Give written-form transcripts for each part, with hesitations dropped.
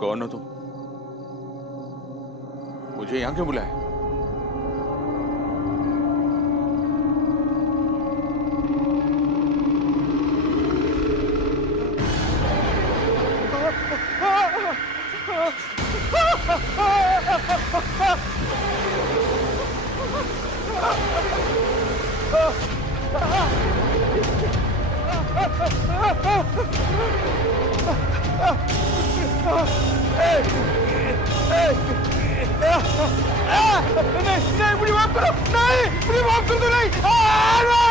कौन हो तुम? मुझे यहाँ क्यों बुलाया? नहीं, मुझे माफ करो। नहीं, मुझे माफ कर दो। नहीं, नहीं।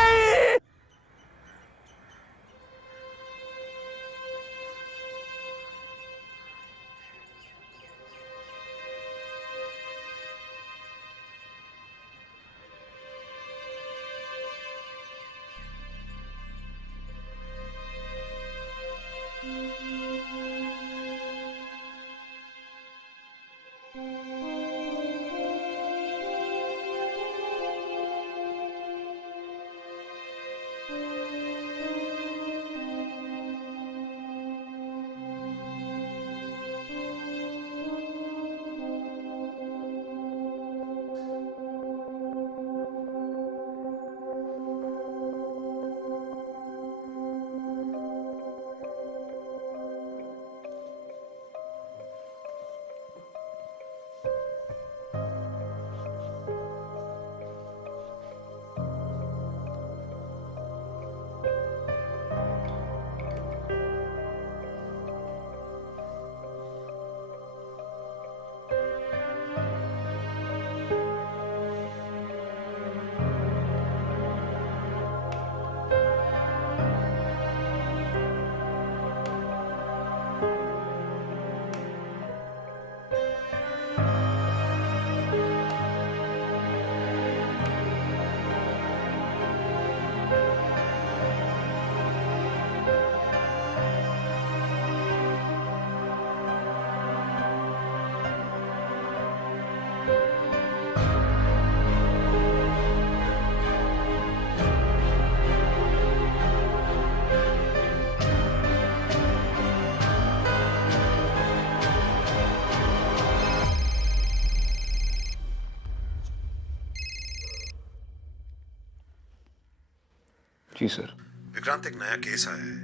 जी सर। विक्रांत, एक नया केस आया है।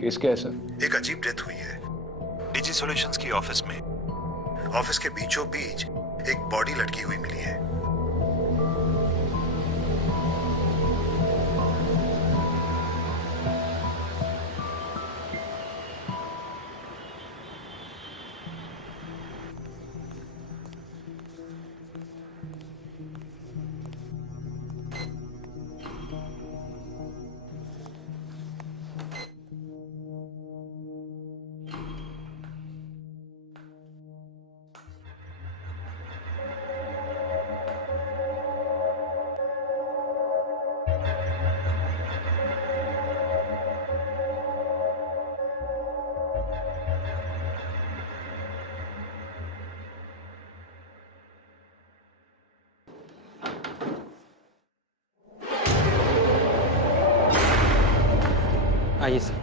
केस क्या है सर? एक अजीब डेथ हुई है डीजी सॉल्यूशंस की ऑफिस में। ऑफिस के बीचों बीच एक बॉडी लटकी हुई मिली है। आइए सर।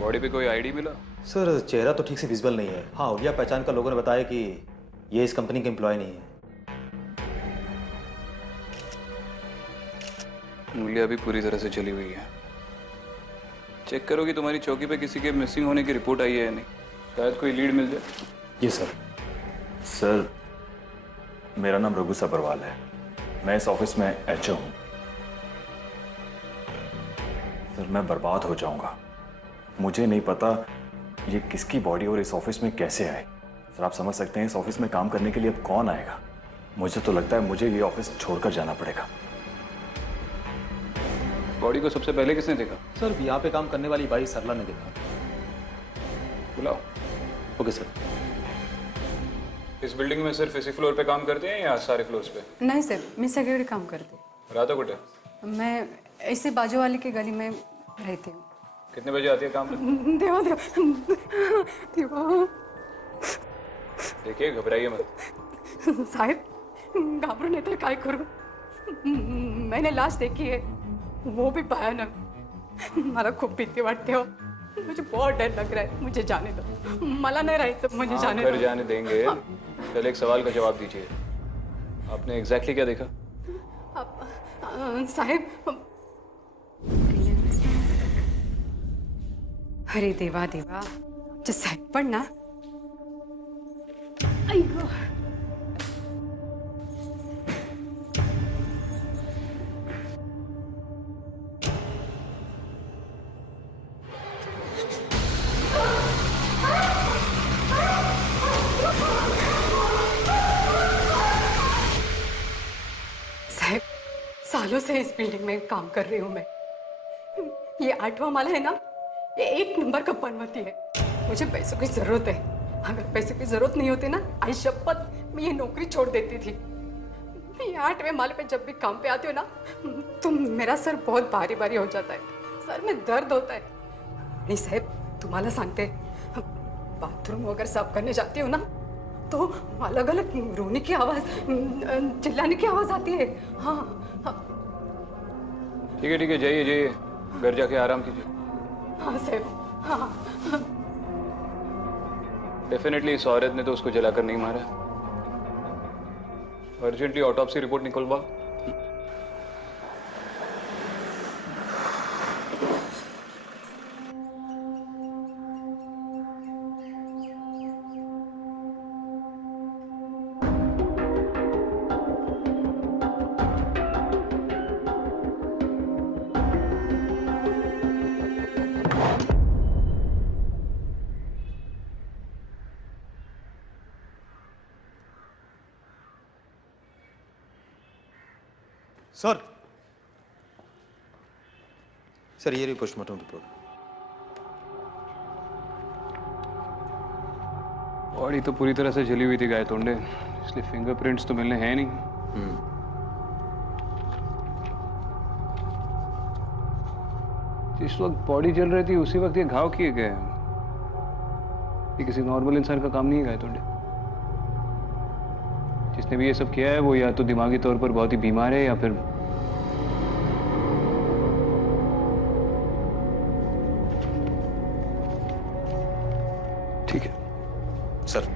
बॉडी पे कोई आईडी मिला? सर, चेहरा तो ठीक से विजिबल नहीं है। हाँ, हुलिया पहचान का लोगों ने बताया कि ये इस कंपनी के एम्प्लॉय नहीं है। हुलिया भी पूरी तरह से चली हुई है। चेक करो कि तुम्हारी चौकी पे किसी के मिसिंग होने की रिपोर्ट आई है या नहीं। शायद कोई लीड मिल जाए। जी सर। सर, मेरा नाम रघु सब्रवाल है। मैं इस ऑफिस में एचओ हूँ। सर, मैं बर्बाद हो जाऊंगा। मुझे नहीं पता ये किसकी बॉडी और इस ऑफिस में कैसे आए। सर, आप समझ सकते हैं इस ऑफिस में काम करने के लिए अब कौन आएगा। मुझे तो लगता है मुझे ये ऑफिस छोड़कर जाना पड़ेगा। बॉडी को सबसे पहले किसने देखा? सर, यहाँ पे काम करने वाली बाई सरला ने देखा। बुलाओ। Okay sir. इस बिल्डिंग में सिर्फ इसी फ्लोर पे काम करते हैं या सारे फ्लोर्स पे? नहीं सर, मैं सेक्रेटरी काम करती राधा कुटे? हूँ। मैं ऐसे बाजू वाले की गली में रहती हूँ। कितने बजे आती है काम पे? देवा देवा देवा देखिए घबराइए मत। साहेब घाबरू नहीं तर काय करू? मैंने लाश देखी है, वो भी भयानक। मला खूप भीती वाटते हो, मुझे बहुत डर लग रहा है। मुझे जाने दो, मला नहीं रहायचं, मुझे जाने घर दो। जाने देंगे। पहले एक सवाल का जवाब दीजिए, आपने एग्जैक्टली क्या देखा? साहेब अरे देवा देवा, जे साहेब पण ना, अय्यो साहेब, सालों से इस बिल्डिंग में काम कर रही हूँ मैं। ये 8वां माला है ना, ये 1 नंबर का बनवती है। मुझे पैसों की जरूरत है। अगर पैसे की जरूरत नहीं होती ना, आई शपथ मैं ये नौकरी छोड़ देती थी। ये 8वें माले पे जब भी काम पे आती हो ना, तो मेरा सर बहुत भारी भारी हो जाता है, सर में दर्द होता है। नहीं साहेब, तुम्हाला सांगते, बाथरूम वगैरह साफ करने जाती हो ना, तो अलग अलग रोने की आवाज, चिल्लाने की आवाज आती है। हाँ हाँ ठीक है जाइए जाइए, घर जाके आराम कीजिए। हाँ साहब, हाँ। डेफिनेटली इस औरत ने तो उसको जलाकर नहीं मारा। अर्जेंटली ऑटोप्सी रिपोर्ट निकलवा। सर ये रही पोस्टमार्टम रिपोर्ट। बॉडी तो पूरी तरह से जली हुई थी गाय तोंडे, इसलिए फिंगरप्रिंट्स तो मिलने हैं नहीं। जिस वक्त बॉडी जल रही थी उसी वक्त ये घाव किए गए। ये किसी नॉर्मल इंसान का काम नहीं है गाय तोंडे। जिसने भी ये सब किया है वो या तो दिमागी तौर पर बहुत ही बीमार है या फिर ठीक है sir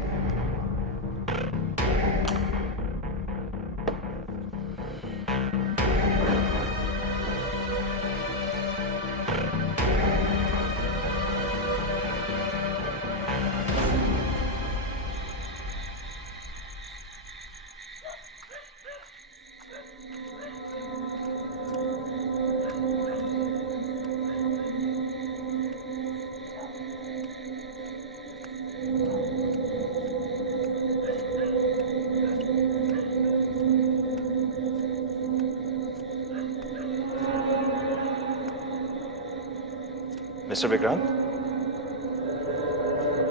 mister Vikrant,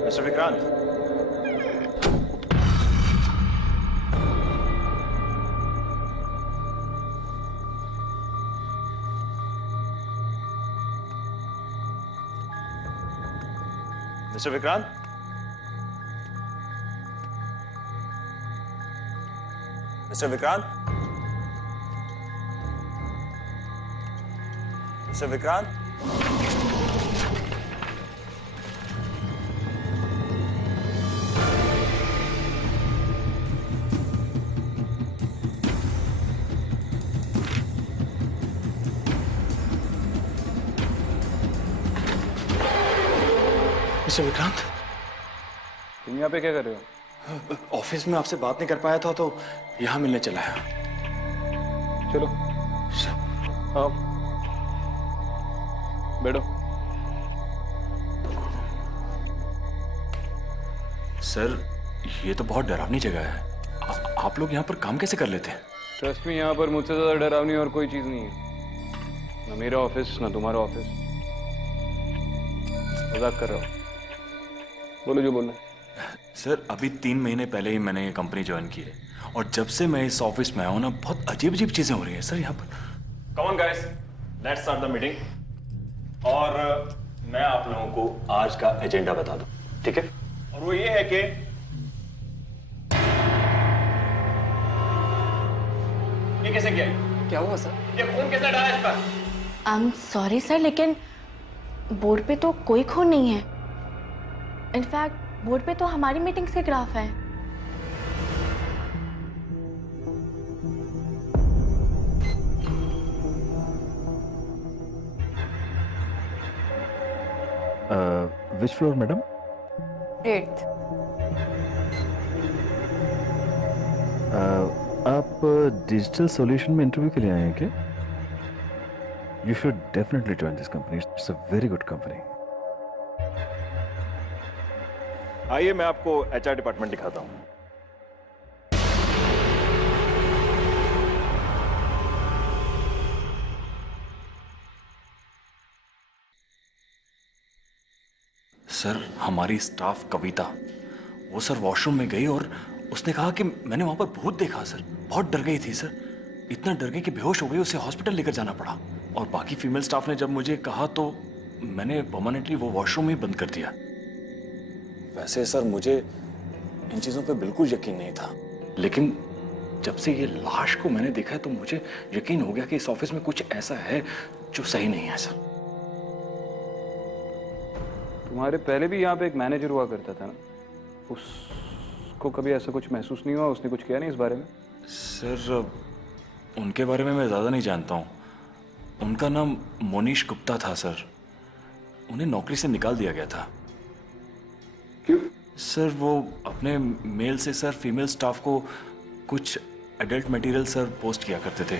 mister Vikrant, mister Vikrant, mister Vikrant, mister Vikrant, mister Vikrant, तुम यहाँ पे क्या कर रहे हो? ऑफिस में आपसे बात नहीं कर पाया था तो यहाँ मिलने चला है। चलो आओ बैठो। सर ये तो बहुत डरावनी जगह है। आप लोग यहाँ पर काम कैसे कर लेते हैं? ट्रस्ट में यहाँ पर मुझसे ज्यादा डरावनी और कोई चीज नहीं है। ना मेरा ऑफिस ना तुम्हारा ऑफिस। मजाक कर रहा हूँ, बोलो जो बोलना है। सर अभी 3 महीने पहले ही मैंने ये कंपनी ज्वाइन की है और जब से मैं इस ऑफिस में आया हूं ना बहुत अजीब अजीब चीजें हो रही हैं सर यहाँ पर। Come on guys, let's start the meeting. और मैं आप लोगों को आज का एजेंडा बता दूं, ठीक है? और वो ये है कि ये कैसे किया? क्या हुआ सर? ये खून कैसे डाला इस पर? आई एम सॉरी सर, लेकिन बोर्ड पे तो कोई खून नहीं है। इनफैक्ट बोर्ड पे तो हमारी मीटिंग्स के ग्राफ हैं। विच फ्लोर मैडम? 8th। आप डिजिटल सॉल्यूशन में इंटरव्यू के लिए आए हैं क्या? You should definitely join this company, it's a very good company. आइए मैं आपको एचआर डिपार्टमेंट दिखाता हूं। सर हमारी स्टाफ कविता, वो सर वॉशरूम में गई और उसने कहा कि मैंने वहां पर भूत देखा। सर बहुत डर गई थी सर, इतना डर गई कि बेहोश हो गई, उसे हॉस्पिटल लेकर जाना पड़ा। और बाकी फीमेल स्टाफ ने जब मुझे कहा तो मैंने परमानेंटली वो वॉशरूम ही बंद कर दिया। वैसे सर मुझे इन चीजों पे बिल्कुल यकीन नहीं था, लेकिन जब से ये लाश को मैंने देखा है तो मुझे यकीन हो गया कि इस ऑफिस में कुछ ऐसा है जो सही नहीं है। सर तुम्हारे पहले भी यहाँ पे एक मैनेजर हुआ करता था ना, उसको कभी ऐसा कुछ महसूस नहीं हुआ? उसने कुछ किया नहीं इस बारे में? सर उनके बारे में मैं ज़्यादा नहीं जानता हूँ। उनका नाम मोनीश गुप्ता था सर, उन्हें नौकरी से निकाल दिया गया था। क्यों? सर वो अपने मेल से सर फीमेल स्टाफ को कुछ एडल्ट मटेरियल सर पोस्ट किया करते थे।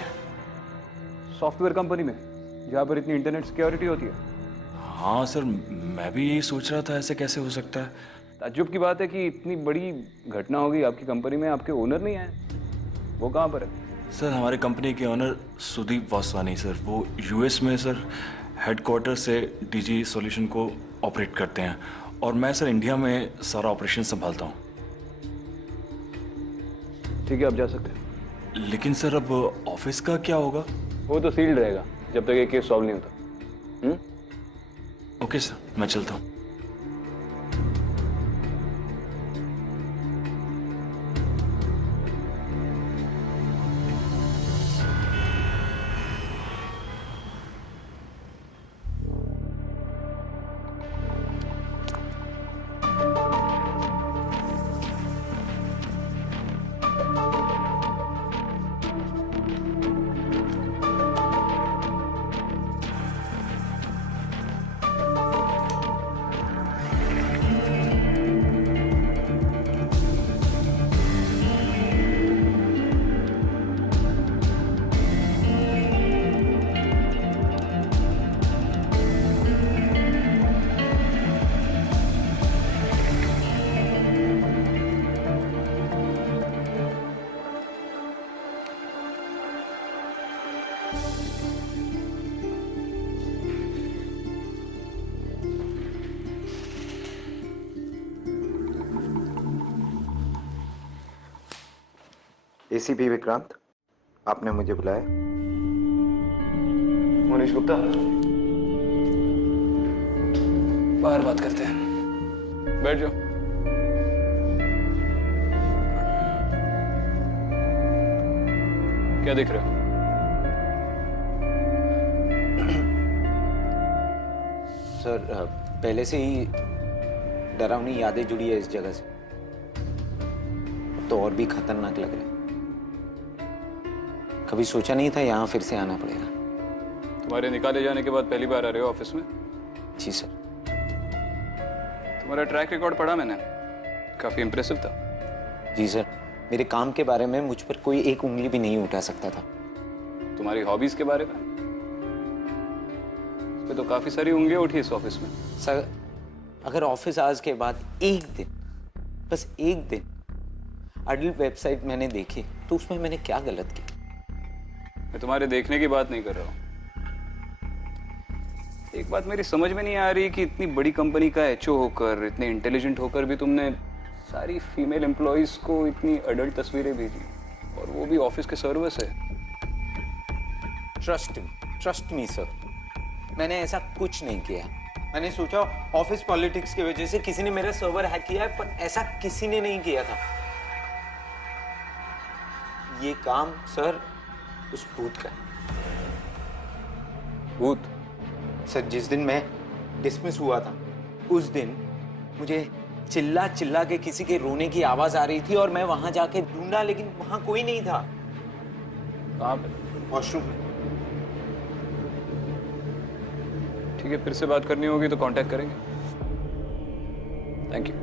सॉफ्टवेयर कंपनी में जहाँ पर इतनी इंटरनेट सिक्योरिटी होती है? हाँ सर, मैं भी यही सोच रहा था ऐसे कैसे हो सकता है। ताज्जुब की बात है कि इतनी बड़ी घटना हो गई आपकी कंपनी में, आपके ओनर नहीं आए। वो कहाँ पर है? सर हमारे कंपनी के ओनर सुदीप वासवानी सर, वो यूएस में सर हेडक्वार्टर से डीजी सॉल्यूशन को ऑपरेट करते हैं और मैं सर इंडिया में सारा ऑपरेशन संभालता हूँ। ठीक है, आप जा सकते हैं। लेकिन सर अब ऑफिस का क्या होगा? वो तो सील्ड रहेगा जब तक ये केस सॉल्व नहीं होता। ओके सर, मैं चलता हूँ। एसीपी विक्रांत, आपने मुझे बुलाया? मोनीश गुप्ता, बाहर बात करते हैं, बैठ जाओ। क्या देख रहे हो? सर पहले से ही डरावनी यादें जुड़ी है इस जगह से, तो और भी खतरनाक लग रहा है। कभी सोचा नहीं था यहाँ फिर से आना पड़ेगा। तुम्हारे निकाले जाने के बाद पहली बार आ रहे हो ऑफिस में? जी सर। तुम्हारा ट्रैक रिकॉर्ड पढ़ा मैंने, काफी इंप्रेसिव था। जी सर, मेरे काम के बारे में मुझ पर कोई एक उंगली भी नहीं उठा सकता था। तुम्हारी हॉबीज के बारे में इस पे तो काफी सारी उंगलियां उठी इस ऑफिस में। सर अगर ऑफिस आवर्स के बाद एक दिन, बस एक दिन अडल्ट वेबसाइट मैंने देखी तो उसमें मैंने क्या गलत किया? मैं तुम्हारे देखने की बात नहीं कर रहा हूँ। एक बात मेरी समझ में नहीं आ रही कि इतनी बड़ी कंपनी का एचओ होकर, इतने इंटेलिजेंट होकर भी तुमने सारी फीमेल एम्प्लॉयज को इतनी अडल्ट तस्वीरें भेजी, और वो भी ऑफिस के सर्वर से। ट्रस्ट मी सर, मैंने ऐसा कुछ नहीं किया। मैंने सोचा ऑफिस पॉलिटिक्स की वजह से किसी ने मेरा सर्वर हैक किया है, पर ऐसा किसी ने नहीं किया था। ये काम सर उस भूत का है। भूत? सर जिस दिन मैं डिसमिस हुआ था उस दिन मुझे चिल्ला चिल्ला के किसी के रोने की आवाज आ रही थी, और मैं वहां जाके ढूंढा, लेकिन वहां कोई नहीं था। कहाँ पे? वॉशरूम में। ठीक है, फिर से बात करनी होगी तो कांटेक्ट करेंगे। Thank you.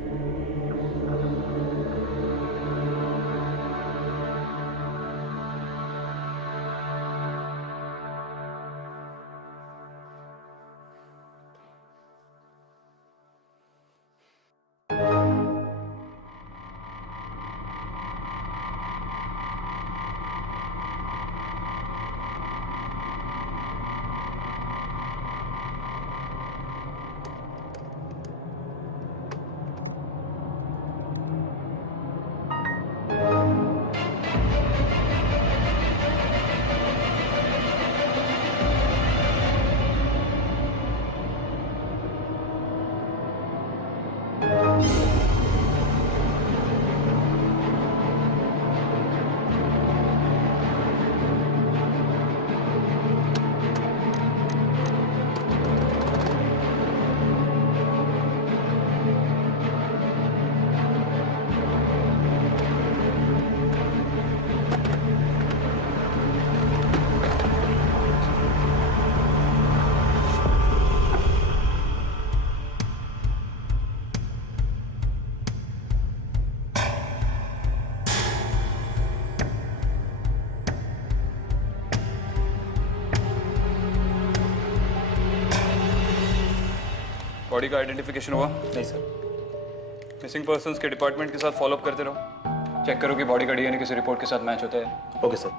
बॉडी का आइडेंटिफिकेशन हुआ? नहीं सर। मिसिंग पर्संस के डिपार्टमेंट के साथ फॉलोअप करते रहो। चेक करो कि बॉडी का डीएनए किसी रिपोर्ट के साथ मैच होता है। Okay sir.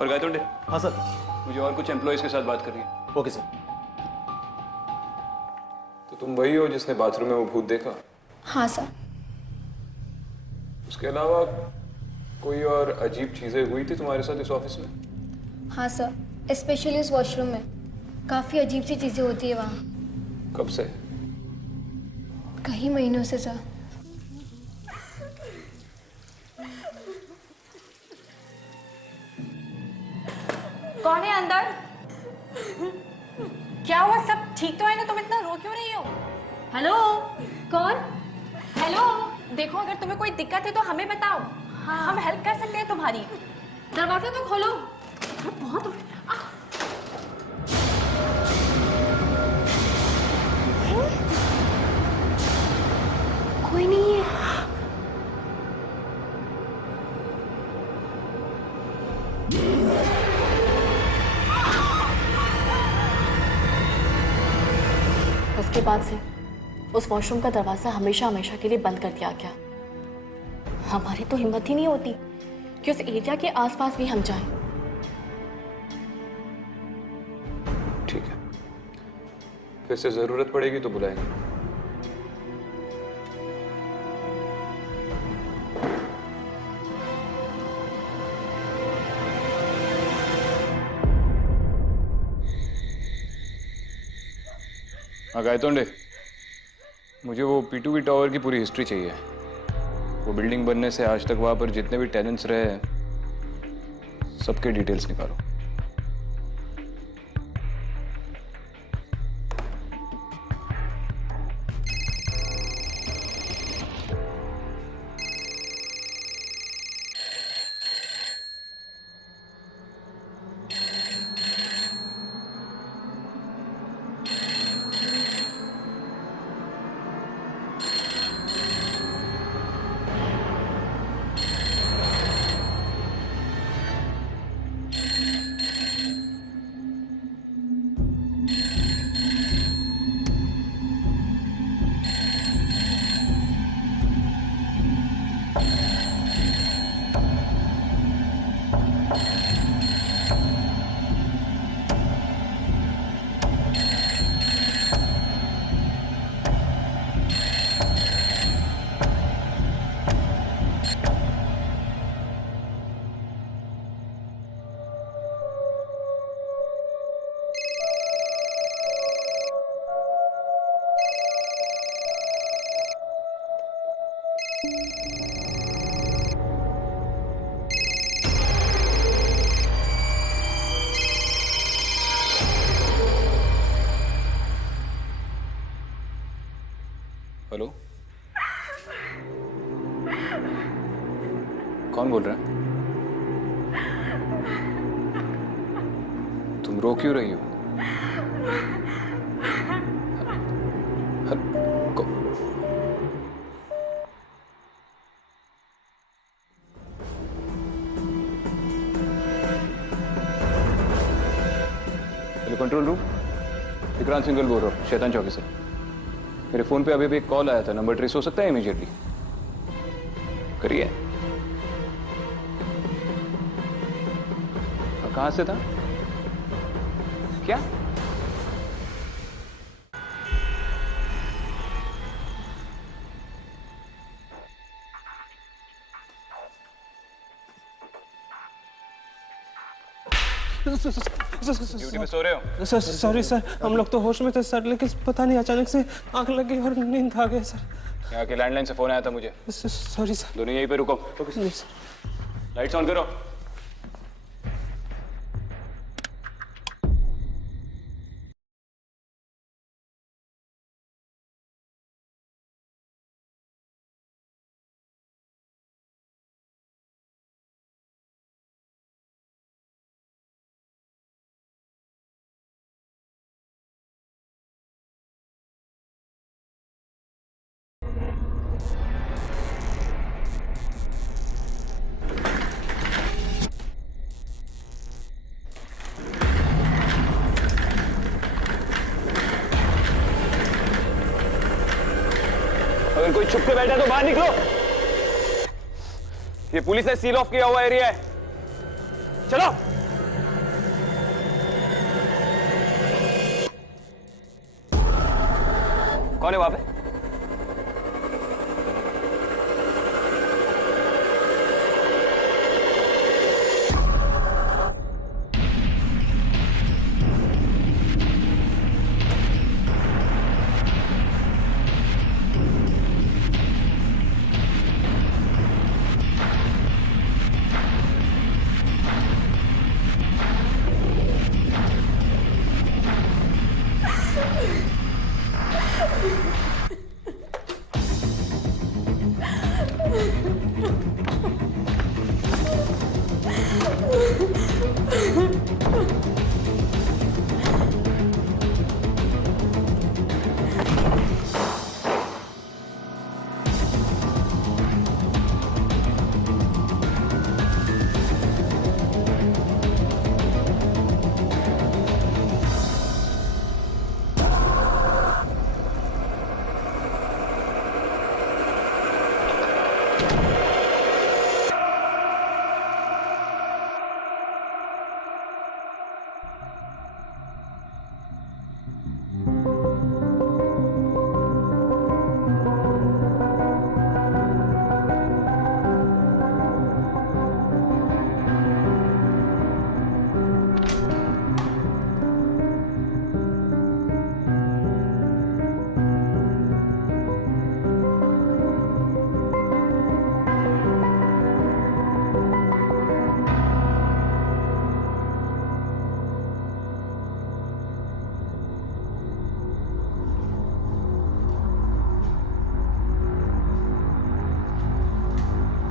और गायतोंडे? हाँ सर। मुझे और कुछ एम्प्लॉयज के साथ बात करनी है। Okay sir. तो तुम वही हो जिसने बाथरूम में वो भूत देखा? हाँ सर। उसके अलावा कोई और अजीब चीजें हुई थी तुम्हारे साथ इस ऑफिस में? हाँ सर, स्पेशली उस वॉशरूम में काफ़ी अजीब सी चीज़ें होती है वहाँ। कब से? कई महीनों से सर। कौन है अंदर? क्या हुआ? सब ठीक तो है ना? तुम इतना रो क्यों रही हो? हेलो? कौन? हेलो? देखो, अगर तुम्हें कोई दिक्कत है तो हमें बताओ। हाँ, हम हेल्प कर सकते हैं तुम्हारी। दरवाजा तो खोलो। बहुत कोई नहीं है। उसके बाद से उस वॉशरूम का दरवाजा हमेशा हमेशा के लिए बंद कर दिया गया। हमारी तो हिम्मत ही नहीं होती कि उस एरिया के आसपास भी हम जाएं। ठीक है, फिर से जरूरत पड़ेगी तो बुलाएंगे। हाँ गायतोंडे, मुझे वो P2V टावर की पूरी हिस्ट्री चाहिए। वो बिल्डिंग बनने से आज तक वहाँ पर जितने भी टेनेंट्स रहे हैं, सबके डिटेल्स निकालो। कौन बोल रहा है? तुम रो क्यों रही हो? Hello control room, Vikrant Singhal बोल रहा हूँ, शैतान चौकी से। मेरे फोन पे अभी भी एक कॉल आया था, नंबर ट्रेस हो सकता है इमीडिएटली? करिए। कहां से था? क्या? ड्यूटी पे सो रहे हो? सर सॉरी सर, हम लोग तो होश में थे सर, लेकिन पता नहीं अचानक से आंख लग गई और नींद आ गई सर। यहाँ के लैंडलाइन से फोन आया था मुझे। Sorry sir. दोनों यहीं पे रुको। लाइट्स ऑन करो। अगर कोई छुप के बैठा तो बाहर निकलो। ये पुलिस ने सील ऑफ किया हुआ एरिया है। चलो। कौन है वहां पे?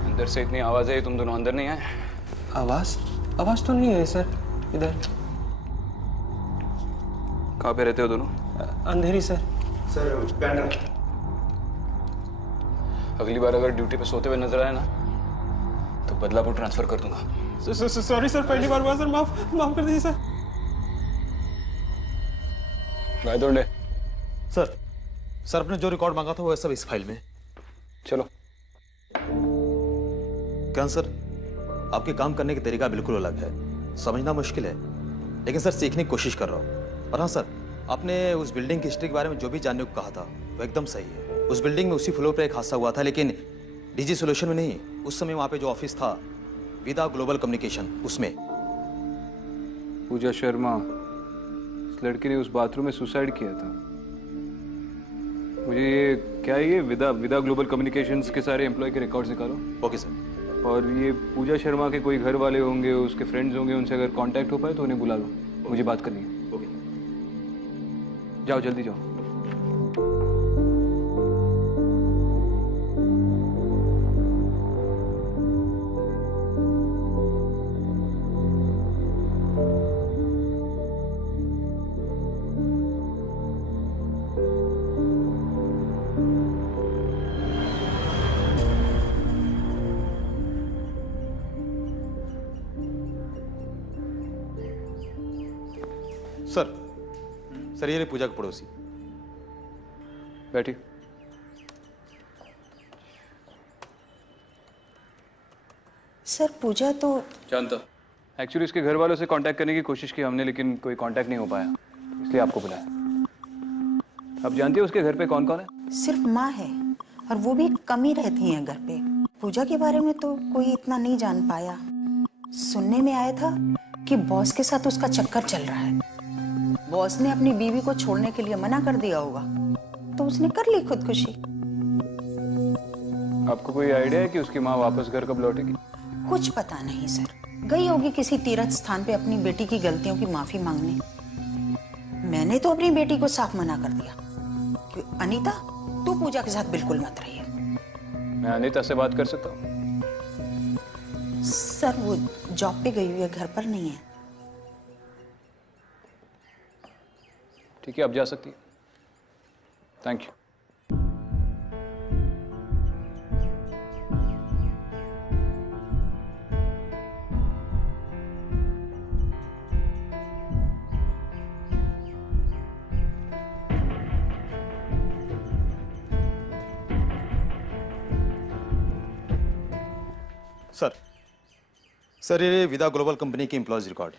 अंदर से इतनी आवाज है, तुम दोनों अंदर नहीं आए? आवाज? आवाज तो नहीं है सर इधर। कहाँ पे रहते हो दोनों? अंधेरी सर। सर बैंड्रा। अगली बार अगर ड्यूटी पे सोते हुए नजर आए ना तो बदलापुर ट्रांसफर कर दूंगा। सॉरी सर, पहली बार हुआ सर, माफ कर दीजिए सर। गायतोंडे। सर आपने जो रिकॉर्ड मांगा था वो सब इस फाइल में। चलो। क्या सर, आपके काम करने का तरीका बिल्कुल अलग है, समझना मुश्किल है, लेकिन सर सीखने की कोशिश कर रहा हूँ। और हाँ सर, आपने उस बिल्डिंग की हिस्ट्री के बारे में जो भी जानने को कहा था वो एकदम सही है। उस बिल्डिंग में उसी फ्लोर पर एक हादसा हुआ था, लेकिन डीजी सॉल्यूशन में नहीं। उस समय वहाँ पे जो ऑफिस था विदा ग्लोबल कम्युनिकेशन, उसमें। पूजा शर्मा, इस लड़की ने उस बाथरूम में सुसाइड किया था। मुझे ये क्या है, ये विदा ग्लोबल कम्युनिकेशंस के सारे एम्प्लॉय के रिकॉर्ड्स निकालो। Okay sir. और ये पूजा शर्मा के कोई घर वाले होंगे, उसके फ्रेंड्स होंगे, उनसे अगर कांटेक्ट हो पाए तो उन्हें बुला लो, मुझे बात करनी है। ओके। जाओ जल्दी जाओ। सर ये रही पूजा के पड़ोसी। बैठिए। सर पूजा तो जानता। एक्चुअली इसके घर वालों से कांटेक्ट करने की कोशिश की हमने, लेकिन कोई कांटेक्ट नहीं हो पाया, इसलिए आपको बुलाया। आप जानती हो उसके घर पे कौन कौन है? सिर्फ माँ है, और वो भी कम ही रहती हैं घर पे। पूजा के बारे में तो कोई इतना नहीं जान पाया। सुनने में आया था कि बॉस के साथ उसका चक्कर चल रहा है। बॉस ने अपनी बीवी को छोड़ने के लिए मना कर दिया होगा, तो उसने कर ली खुदकुशी। आपको कोई आइडिया है कि उसकी माँ वापस घर कब लौटेगी? कुछ पता नहीं सर, गई होगी किसी तीर्थ स्थान पे अपनी बेटी की गलतियों की माफी मांगने। मैंने तो अपनी बेटी को साफ मना कर दिया कि अनीता तू पूजा के साथ बिल्कुल मत रहिए। मैं अनीता से बात कर सकता हूँ? सर वो जॉब पे गई हुई है, घर पर नहीं है। ठीक है, आप जा सकती है। Thank you. सर ये विदा ग्लोबल कंपनी की एम्प्लॉयज रिकॉर्ड।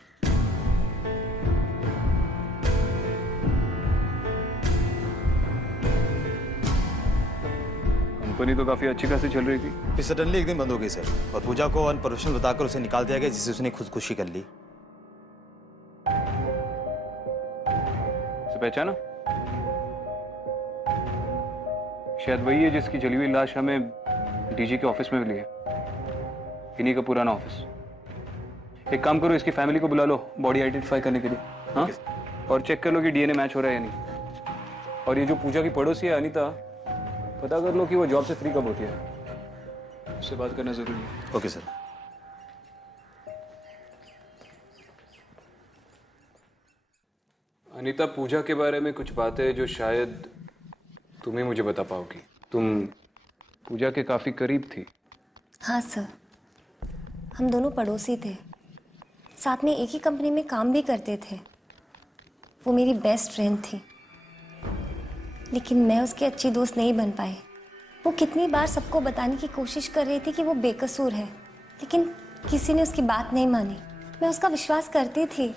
कंपनी तो काफी अच्छी खासी चल रही थी, फिर सडनली एक दिन बंद हो गई सर, और पूजा को अनप्रोफेशनल बताकर उसे निकाल दिया गया, जिससे उसने खुदकुशी कर ली। उसे पहचाना? शायद वही है जिसकी जली हुई लाश हमें डीजी के ऑफिस में मिली है। इन्हीं का पुराना ऑफिस। एक काम करो, इसकी फैमिली को बुला लो बॉडी आइडेंटिफाई करने के लिए। हाँ, और चेक कर लो कि डीएनए मैच हो रहा है या नहीं। और ये जो पूजा की पड़ोसी है अनीता, पता कर लो कि वो जॉब से फ्री कब होती है। उससे बात करना जरूरी है। Okay sir. अनीता, पूजा के बारे में कुछ बातें जो शायद तुम ही मुझे बता पाओगी। तुम पूजा के काफी करीब थी। हाँ सर, हम दोनों पड़ोसी थे, साथ में एक ही कंपनी में काम भी करते थे। वो मेरी बेस्ट फ्रेंड थी, लेकिन मैं उसकी अच्छी दोस्त नहीं बन पाई। वो कितनी बार सबको बताने की कोशिश कर रही थी कि वो बेकसूर है, लेकिन किसी ने उसकी बात नहीं मानी। मैं उसका विश्वास करती थी,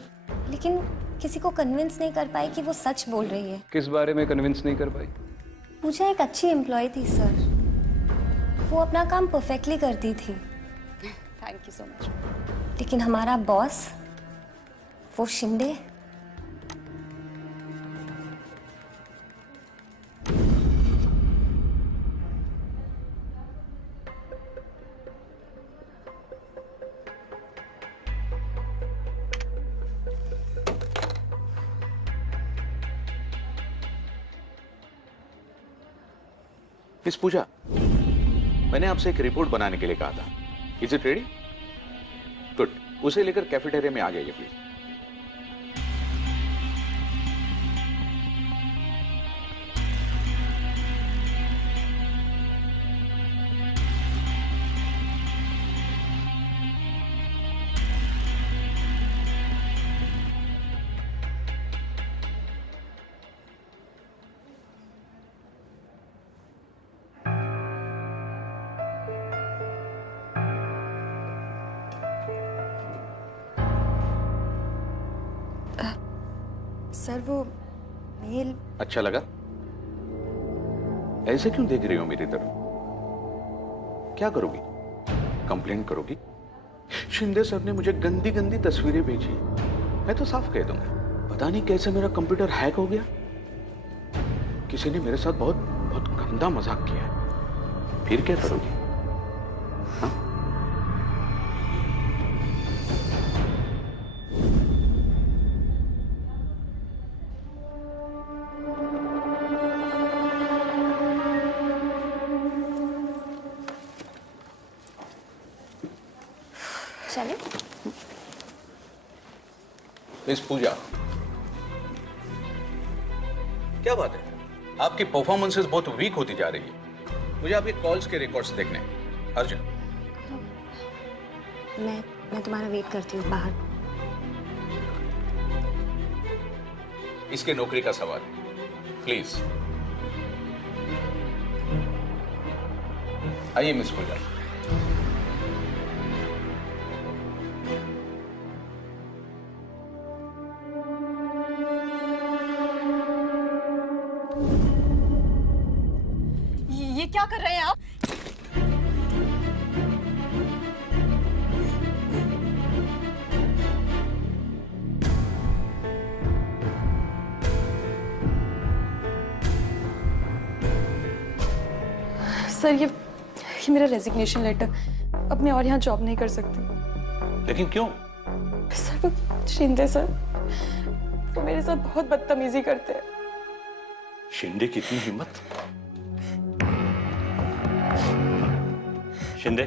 लेकिन किसी को कन्विंस नहीं कर पाई कि वो सच बोल रही है। किस बारे में कन्विंस नहीं कर पाई? पूजा एक अच्छी एम्प्लॉय थी सर, वो अपना काम परफेक्टली करती थी। Thank you so much. लेकिन हमारा बॉस, वो शिंदे, मिस पूजा, मैंने आपसे एक रिपोर्ट बनाने के लिए कहा था। Is it ready? गुड, उसे लेकर कैफेटेरिया में आ जाइए प्लीज। सर वो मेल अच्छा लगा? ऐसे क्यों देख रही हो मेरी तरफ? क्या करोगी? कंप्लेंट करोगी? शिंदे सर ने मुझे गंदी गंदी तस्वीरें भेजी। मैं तो साफ कह दूंगा, पता नहीं कैसे मेरा कंप्यूटर हैक हो गया। किसी ने मेरे साथ बहुत बहुत गंदा मजाक किया है। फिर क्या करोगी? हाँ? चले? मिस पूजा, क्या बात है? आपकी परफॉर्मेंसेस बहुत वीक होती जा रही है। मुझे आपके कॉल्स के रिकॉर्ड्स देखने हैं। अर्जुन, मैं तुम्हारा वेट करती हूँ बाहर। इसके नौकरी का सवाल है। प्लीज आइए मिस पूजा। ये क्या कर रहे हैं आप? सर ये मेरा रेजिग्नेशन लेटर। अब मैं और यहाँ जॉब नहीं कर सकती। लेकिन क्यों? सर वो शिंदे सर, वो मेरे साथ बहुत बदतमीजी करते हैं। शिंदे की इतनी हिम्मत? शिंदे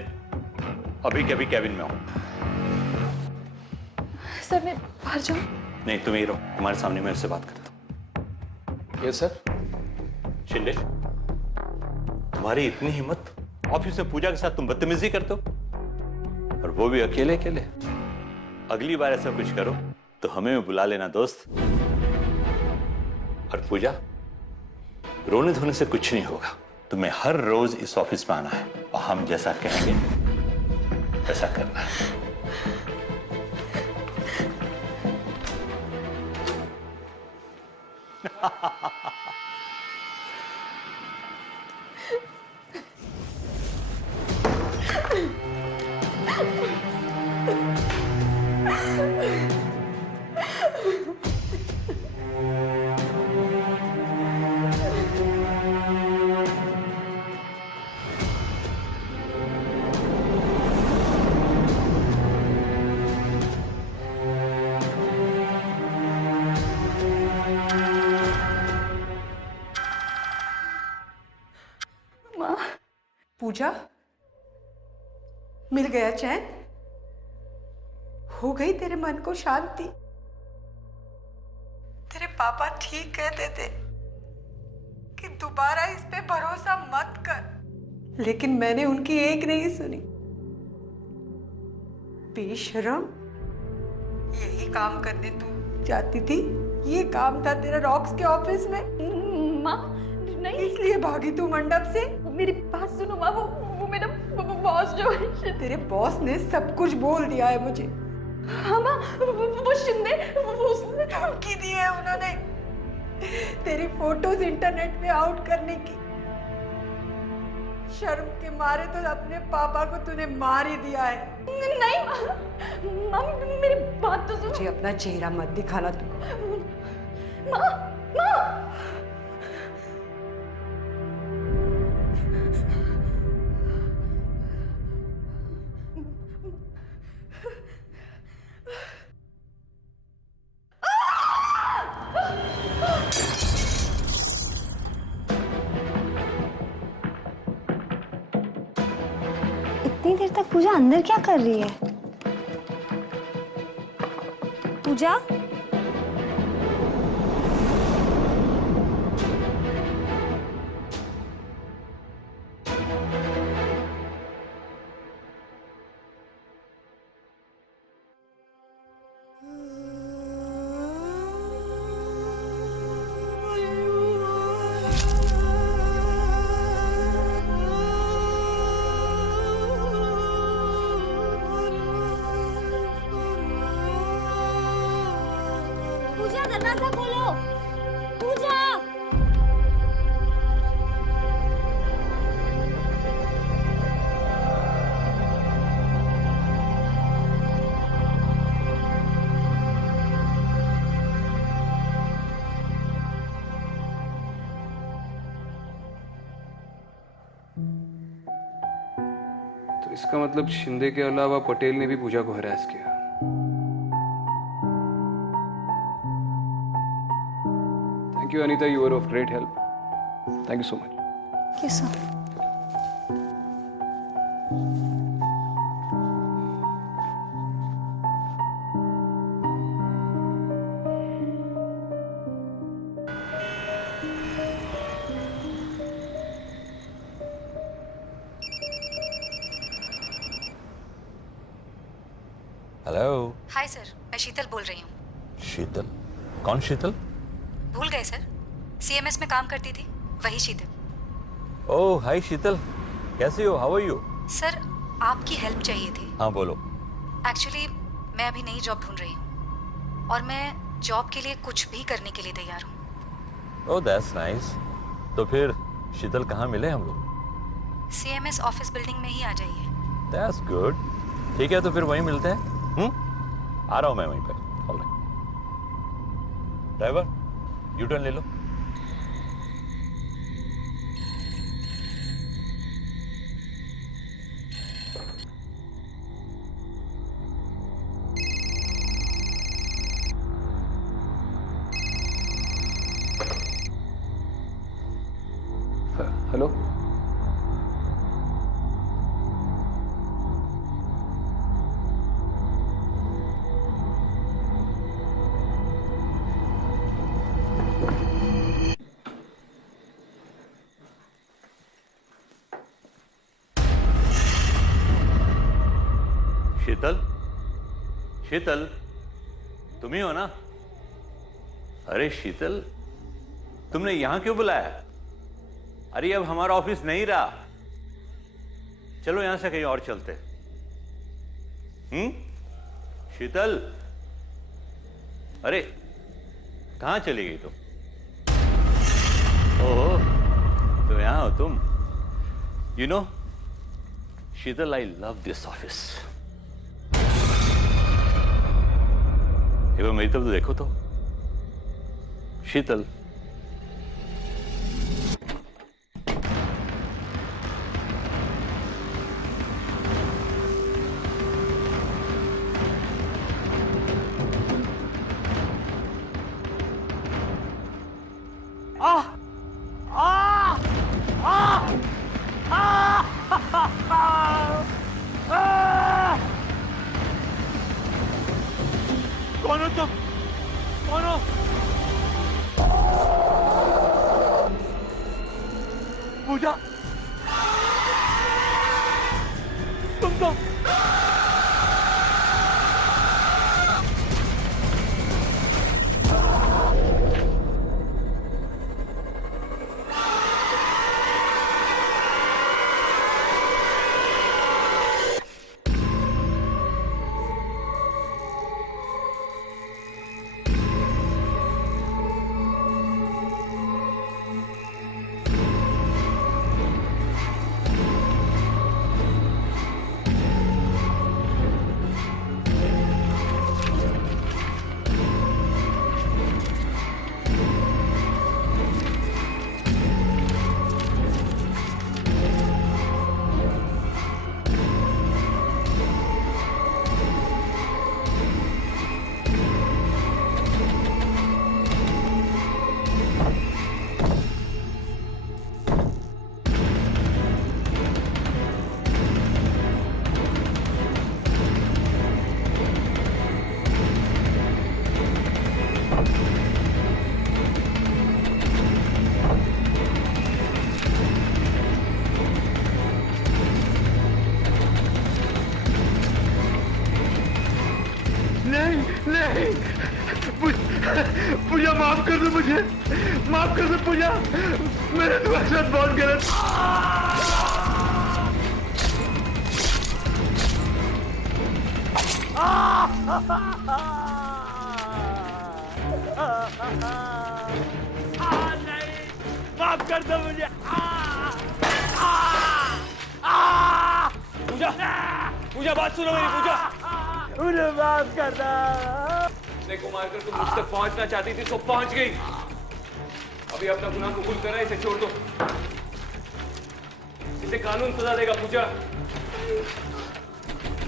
अभी के अभी कैबिन में आओ। सर मैं बाहर जाऊं? नहीं तुम ही रहो, तुम्हारे सामने मैं उससे बात करता हूँ। Yes sir. शिंदे तुम्हारी इतनी हिम्मत, ऑफिस में पूजा के साथ तुम बदतमीजी करते हो, और वो भी अकेले अकेले। अगली बार ऐसा कुछ करो तो हमें भी बुला लेना दोस्त। और पूजा रोने धोने से कुछ नहीं होगा, तुम्हें हर रोज इस ऑफिस में आना है और हम जैसा कहेंगे वैसा करना है। पूजा, मिल गया चैन? हो गई तेरे मन को शांति? तेरे पापा ठीक कहते थे कि दोबारा इस पे भरोसा मत कर, लेकिन मैंने उनकी एक नहीं सुनी। बेशरम, यही काम करने तू जाती थी? ये काम था तेरा रॉक्स के ऑफिस में? माँ नहीं, इसलिए भागी तू मंडप से? मेरी बात सुनो माँ, वो मेरा बॉस जो है। तेरे बॉस ने सब कुछ बोल दिया है मुझे। हाँ माँ, वो शिंदे, उसने धमकी दी है उन्होंने तेरी फोटोज इंटरनेट पे आउट करने की। शर्म के मारे तो अपने पापा को तूने मार ही दिया है। नहीं माँ, मेरी बात तो सुनो। मुझे अपना चेहरा मत दिखाना तू। माँ, माँ। इतनी देर तक पूजा अंदर क्या कर रही है? पूजा? पूजा दरवाजा खोलो। पूजा। तो इसका मतलब शिंदे के अलावा पटेल ने भी पूजा को हरास किया। Thank you, Anita. You were of great help. Thank you so much. Yes, sir. Hello. Hi sir, मैं शीतल बोल रही हूँ। शीतल? कौन शीतल? भूल गए सर, सीएमएस में काम करती थी, वही शीतल। ओह हाय शीतल, कैसी हो? How are you? सर आपकी हेल्प चाहिए थी। हाँ बोलो। एक्चुअली मैं अभी नई जॉब ढूंढ रही हूँ और मैं जॉब के लिए कुछ भी करने के लिए तैयार हूँ। Oh that's nice. तो फिर शीतल कहाँ मिले हम लोग? सीएमएस ऑफिस बिल्डिंग में ही आ जाइए। That's good. ठीक है तो फिर वहीं मिलते हैं। आ रहा हूँ मैं वहीं पर। ऑलराइट। ड्राइवर यू टर्न ले लो। हेलो। शीतल, शीतल तुम ही हो ना? अरे शीतल, तुमने यहां क्यों बुलाया? अरे अब हमारा ऑफिस नहीं रहा, चलो यहां से कहीं और चलते। शीतल, अरे कहां चली गई तुम? ओह तो यहां हो तुम। You know Sheetal, I love this office. एक बार मेरी तरफ तो देखो तो शीतल। कौन हो तुम? कौन हो? पूजा, तुम तो नहीं, पूजा माफ कर दो मुझे, माफ कर दो पूजा, मैंने तुम्हारे साथ बहुत गलत। नहीं, माफ कर दो मुझे। पूजा, पूजा बात सुनो मेरी। पूजा मुझे माफ कर दो। अपने को मारकर तुम मुझ तक पहुंचना चाहती थी, तो पहुंच गई। अभी अपना गुनाह कबूल करा, इसे छोड़ दो। इसे कानून सजा देगा। पूजा,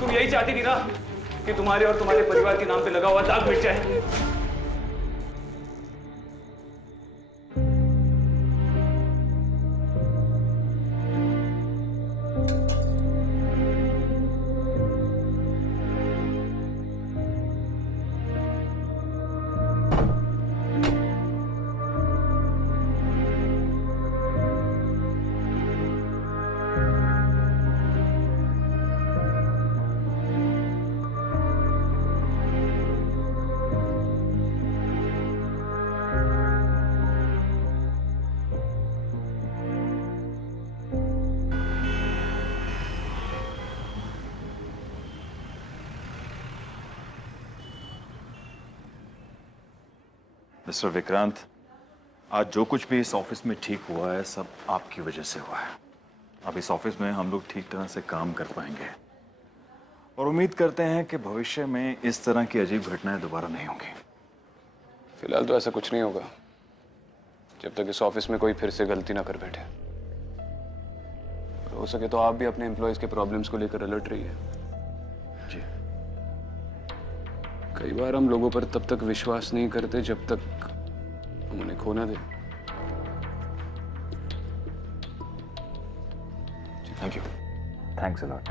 तुम यही चाहती थी ना कि तुम्हारे और तुम्हारे परिवार के नाम पे लगा हुआ दाग मिट जाए। मिस्टर विक्रांत, आज जो कुछ भी इस ऑफिस में ठीक हुआ है सब आपकी वजह से हुआ है। अब इस ऑफिस में हम लोग ठीक तरह से काम कर पाएंगे और उम्मीद करते हैं कि भविष्य में इस तरह की अजीब घटनाएं दोबारा नहीं होंगी। फिलहाल तो ऐसा कुछ नहीं होगा, जब तक इस ऑफिस में कोई फिर से गलती ना कर बैठे। और हो सके तो आप भी अपने एम्प्लॉयज के प्रॉब्लम्स को लेकर अलर्ट रहिए। जी। कई बार हम लोगों पर तब तक विश्वास नहीं करते जब तक हम उन्हें खो ना दें। Thank you. Thanks a lot.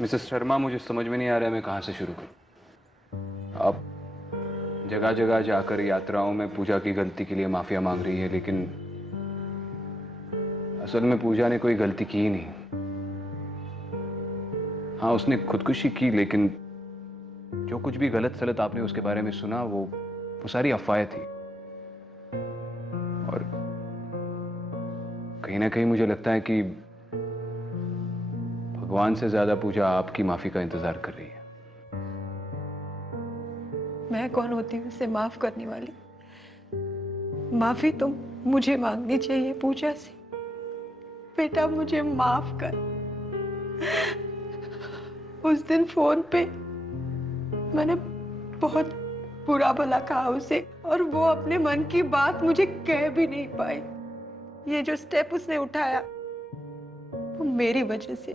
Mrs Sharma, मुझे समझ में नहीं आ रहा है मैं कहाँ से शुरू करूं। आप जगह जगह जाकर यात्राओं में पूजा की गलती के लिए माफिया मांग रही है, लेकिन असल में पूजा ने कोई गलती की ही नहीं। हाँ, उसने खुदकुशी की, लेकिन जो कुछ भी गलत सलत आपने उसके बारे में सुना वो सारी अफवाहें थी। और कहीं ना कहीं मुझे लगता है कि भगवान से ज्यादा पूजा आपकी माफी का इंतजार कर रही है। मैं कौन होती हूँ उसे माफ करने वाली? माफी तो मुझे मांगनी चाहिए पूजा से। बेटा मुझे माफ कर। उस दिन फोन पे मैंने बहुत बुरा भला कहा उसे, और वो अपने मन की बात मुझे कह भी नहीं पाई। ये जो स्टेप उसने उठाया वो मेरी वजह से।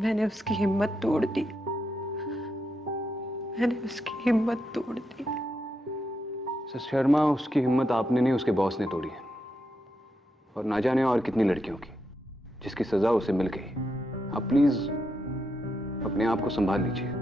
मैंने उसकी हिम्मत तोड़ दी। मैंने उसकी हिम्मत तोड़ दी। सर शर्मा, उसकी हिम्मत आपने नहीं, उसके बॉस ने तोड़ी है। और ना जाने और कितनी लड़कियों की, जिसकी सजा उसे मिल गई। आप प्लीज अपने आप को संभाल लीजिए।